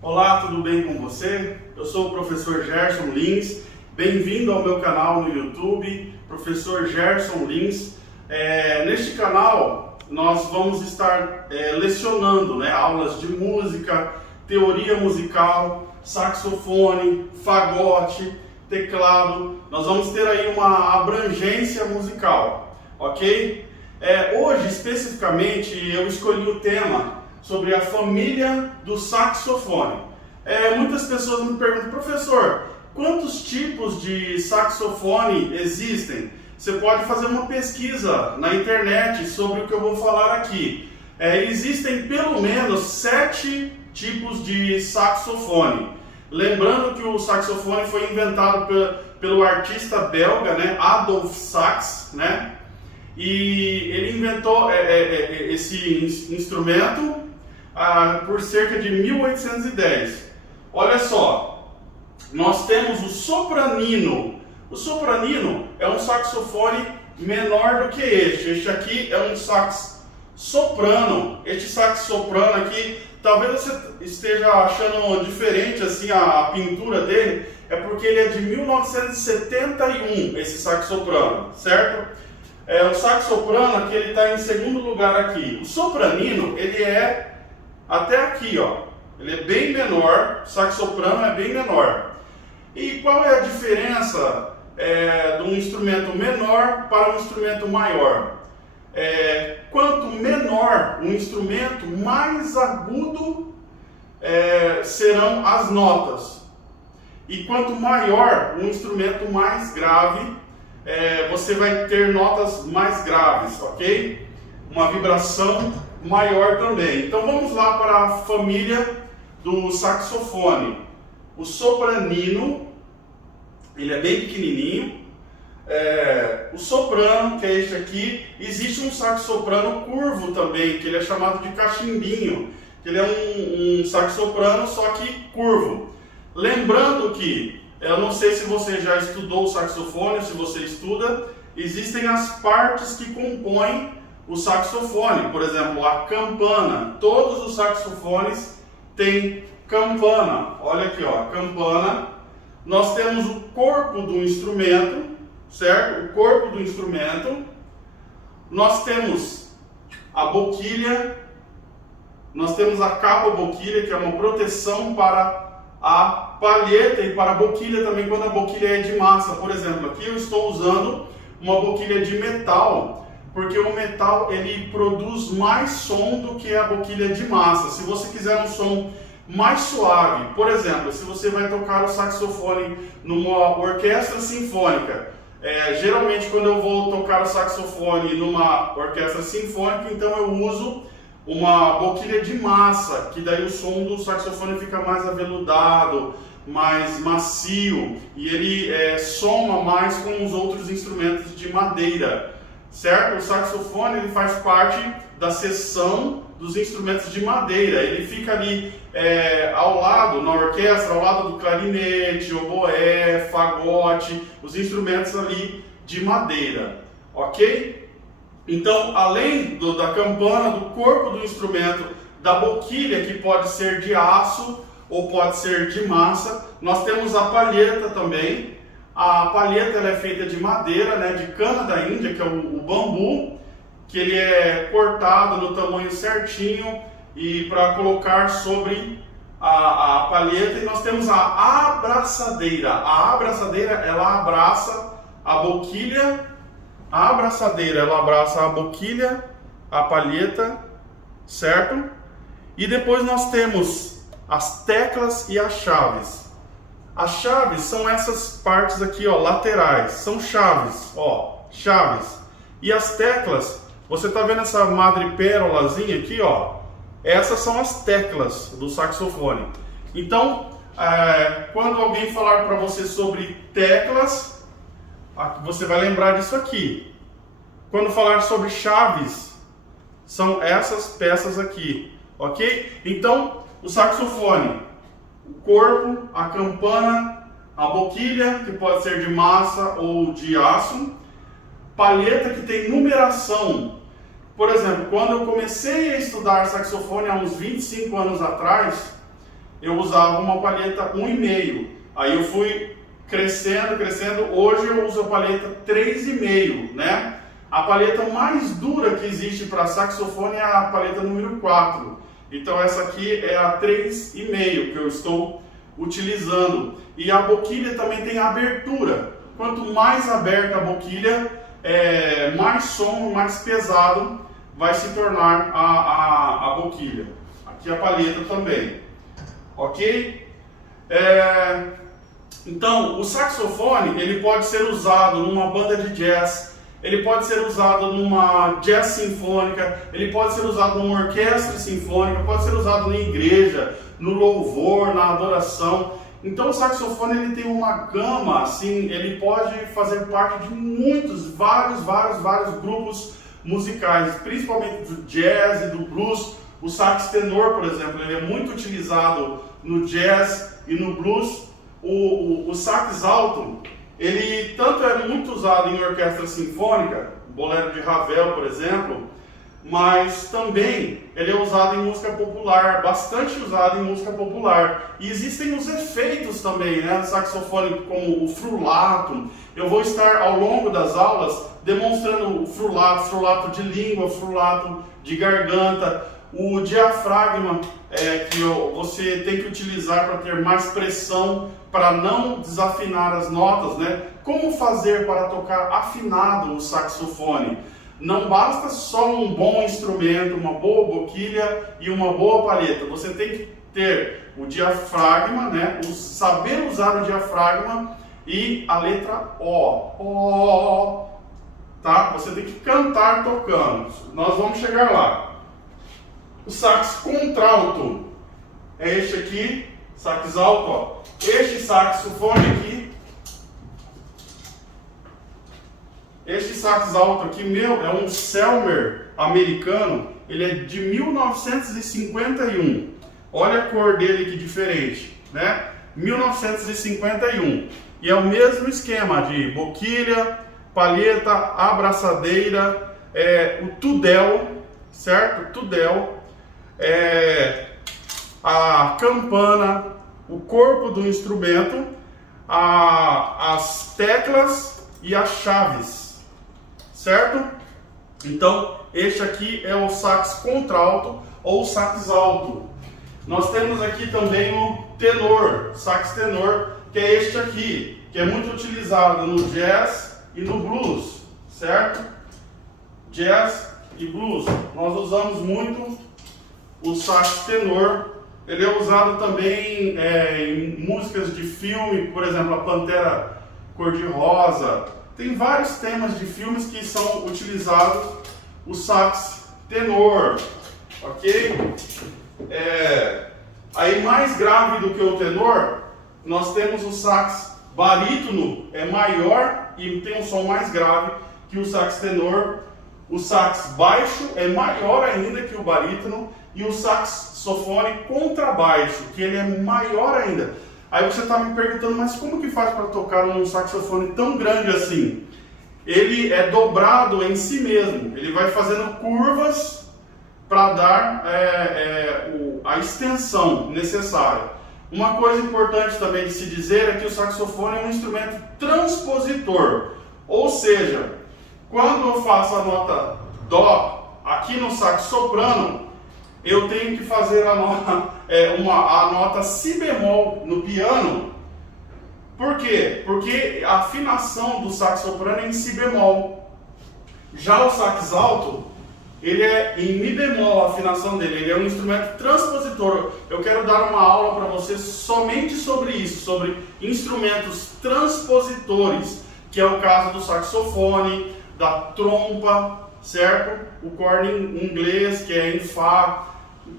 Olá, tudo bem com você? Eu sou o professor Gerson Lins, bem-vindo ao meu canal no YouTube, professor Gerson Lins. Neste canal nós vamos estar lecionando aulas de música, teoria musical, saxofone, fagote, teclado. Nós vamos ter aí uma abrangência musical, ok? Hoje, especificamente, eu escolhi o tema sobre a família do saxofone. Muitas pessoas me perguntam, professor, quantos tipos de saxofone existem? Você pode fazer uma pesquisa na internet sobre o que eu vou falar aqui. Existem pelo menos 7 tipos de saxofone. Lembrando que o saxofone foi inventado pelo artista belga, Adolphe Sax, e ele inventou esse instrumento por cerca de 1810. Olha só, nós temos o sopranino. O sopranino é um saxofone menor do que este. Este aqui é um sax soprano. Este sax soprano aqui, talvez você esteja achando diferente assim a pintura dele, é porque ele é de 1971, esse sax soprano, certo? O sax soprano aqui, ele está em segundo lugar aqui. O sopranino, ele é até aqui, ó. Ele é bem menor, o sax soprano é bem menor. E qual é a diferença de um instrumento menor para um instrumento maior? Quanto menor o instrumento, mais agudo serão as notas. E quanto maior o instrumento, mais grave, você vai ter notas mais graves, ok? Uma vibração maior também. Então vamos lá para a família do saxofone. O sopranino, ele é bem pequenininho. O soprano, que é este aqui, existe um sax soprano curvo também, que ele é chamado de cachimbinho, que ele é um sax soprano, só que curvo. Lembrando que, eu não sei se você já estudou o saxofone, se você estuda, existem as partes que compõem o saxofone. Por exemplo, a campana. Todos os saxofones têm campana. Olha aqui, ó, a campana. Nós temos o corpo do instrumento, certo? O corpo do instrumento. Nós temos a boquilha. Nós temos a capa boquilha, que é uma proteção para a palheta e para a boquilha também, quando a boquilha é de massa. Por exemplo, aqui eu estou usando uma boquilha de metal, porque o metal ele produz mais som do que a boquilha de massa. Se você quiser um som mais suave, por exemplo, se você vai tocar o saxofone numa orquestra sinfônica, geralmente quando eu vou tocar o saxofone numa orquestra sinfônica, então eu uso uma boquilha de massa, que daí o som do saxofone fica mais aveludado, mais macio, e ele soma mais com os outros instrumentos de madeira, certo? O saxofone ele faz parte da seção dos instrumentos de madeira, ele fica ali ao lado, na orquestra, ao lado do clarinete, oboé, fagote, os instrumentos ali de madeira, ok? Então, além da campana, do corpo do instrumento, da boquilha, que pode ser de aço ou pode ser de massa, nós temos a palheta também. A palheta ela é feita de madeira, de cana da Índia, que é o bambu, que ele é cortado no tamanho certinho e para colocar sobre a palheta. E nós temos a abraçadeira. A abraçadeira ela abraça a boquilha. A abraçadeira, ela abraça a boquilha, a palheta, certo? E depois nós temos as teclas e as chaves. As chaves são essas partes aqui, ó, laterais. São chaves, ó, chaves. E as teclas, você tá vendo essa madrepérolazinha aqui, ó? Essas são as teclas do saxofone. Então, quando alguém falar para você sobre teclas, você vai lembrar disso aqui. Quando falar sobre chaves, são essas peças aqui, ok? Então, o saxofone, o corpo, a campana, a boquilha, que pode ser de massa ou de aço, palheta que tem numeração. Por exemplo, quando eu comecei a estudar saxofone há uns 25 anos atrás, eu usava uma palheta 1,5. Aí eu fui crescendo, hoje eu uso a palheta 3,5, né? A palheta mais dura que existe para saxofone é a palheta número 4. Então essa aqui é a 3,5 que eu estou utilizando. E a boquilha também tem abertura. Quanto mais aberta a boquilha, mais som, mais pesado vai se tornar a boquilha. Aqui a palheta também. Ok? Então, o saxofone ele pode ser usado numa banda de jazz, ele pode ser usado numa jazz sinfônica, ele pode ser usado numa orquestra sinfônica, pode ser usado na igreja, no louvor, na adoração. Então o saxofone ele tem uma gama, assim, ele pode fazer parte de vários grupos musicais, principalmente do jazz e do blues. O sax tenor, por exemplo, ele é muito utilizado no jazz e no blues. O sax alto, ele tanto é muito usado em orquestra sinfônica, bolero de Ravel, por exemplo, mas também ele é usado em música popular, bastante usado em música popular. E existem os efeitos também, né, do saxofone, como o frulato. Eu vou estar ao longo das aulas demonstrando o frulato de língua, frulato de garganta, o diafragma, que você tem que utilizar para ter mais pressão, para não desafinar as notas, né? Como fazer para tocar afinado o saxofone? Não basta só um bom instrumento, uma boa boquilha e uma boa palheta. Você tem que ter o diafragma, né? Saber usar o diafragma e a letra O. Tá? Você tem que cantar tocando. Nós vamos chegar lá. O sax contralto é este aqui, sax alto, ó. Este saxofone aqui, este sax alto aqui, meu, é um Selmer americano, ele é de 1951. Olha a cor dele que diferente, né? 1951. E é o mesmo esquema de boquilha, palheta, abraçadeira, o tudel, certo? Tudel. A campana, o corpo do instrumento, as teclas e as chaves, certo? Então, este aqui é o sax contralto ou sax alto. Nós temos aqui também o tenor, sax tenor, que é este aqui, que é muito utilizado no jazz e no blues, certo? Jazz e blues. Nós usamos muito o sax tenor. Ele é usado também em músicas de filme, por exemplo, a Pantera Cor-de-Rosa. Tem vários temas de filmes que são utilizados o sax tenor, ok? Aí mais grave do que o tenor, nós temos o sax barítono, é maior e tem um som mais grave que o sax tenor. O sax baixo é maior ainda que o barítono. E o saxofone contrabaixo, que ele é maior ainda. Aí você está me perguntando, mas como que faz para tocar um saxofone tão grande assim? Ele é dobrado em si mesmo, ele vai fazendo curvas para dar a extensão necessária. Uma coisa importante também de se dizer é que o saxofone é um instrumento transpositor, ou seja, quando eu faço a nota Dó aqui no sax soprano, eu tenho que fazer a nota Si bemol no piano. Por quê? Porque a afinação do sax soprano é em Si bemol. Já o sax alto, ele é em Mi bemol, a afinação dele. Ele é um instrumento transpositor. Eu quero dar uma aula para vocês somente sobre isso, sobre instrumentos transpositores, que é o caso do saxofone, da trompa, certo? O corno inglês, que é em Fá.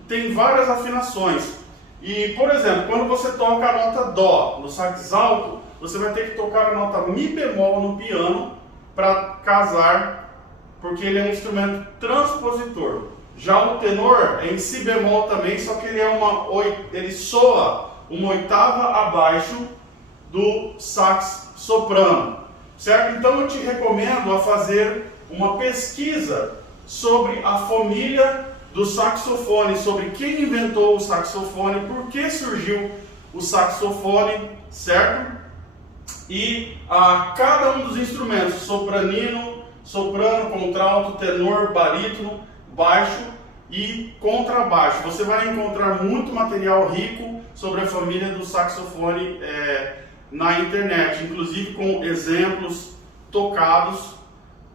Tem várias afinações. E, por exemplo, quando você toca a nota Dó no sax alto, você vai ter que tocar a nota Mi bemol no piano para casar, porque ele é um instrumento transpositor. Já o tenor é em Si bemol também, só que ele soa uma oitava abaixo do sax soprano, certo? Então eu te recomendo a fazer uma pesquisa sobre a família do saxofone, sobre quem inventou o saxofone, por que surgiu o saxofone, certo? E cada um dos instrumentos, sopranino, soprano, contralto, tenor, barítono, baixo e contrabaixo. Você vai encontrar muito material rico sobre a família do saxofone na internet, inclusive com exemplos tocados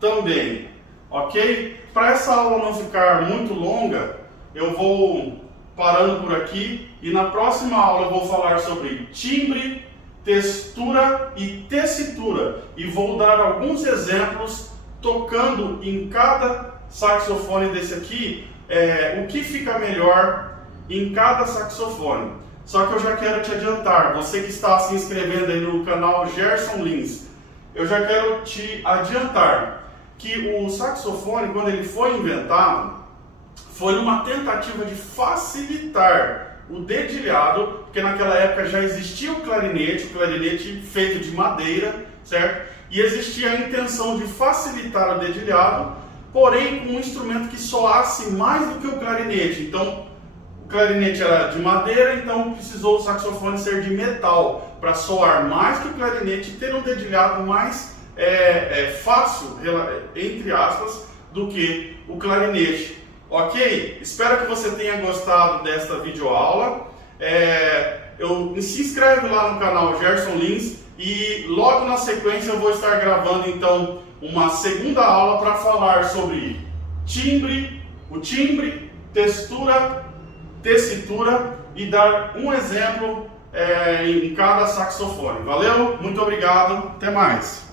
também, ok? Para essa aula não ficar muito longa, eu vou parando por aqui e na próxima aula eu vou falar sobre timbre, textura e tessitura e vou dar alguns exemplos tocando em cada saxofone desse aqui, o que fica melhor em cada saxofone. Só que eu já quero te adiantar, você que está se inscrevendo aí no canal Gerson Lins, eu já quero te adiantar que o saxofone, quando ele foi inventado, foi uma tentativa de facilitar o dedilhado, porque naquela época já existia o clarinete feito de madeira, certo? E existia a intenção de facilitar o dedilhado, porém com um instrumento que soasse mais do que o clarinete. Então, o clarinete era de madeira, então precisou o saxofone ser de metal, para soar mais que o clarinete e ter um dedilhado mais fácil, entre aspas, do que o clarinete. Ok? Espero que você tenha gostado desta videoaula. Se inscreve lá no canal Gerson Lins e logo na sequência eu vou estar gravando então uma segunda aula para falar sobre o timbre, textura, tessitura e dar um exemplo em cada saxofone. Valeu? Muito obrigado. Até mais.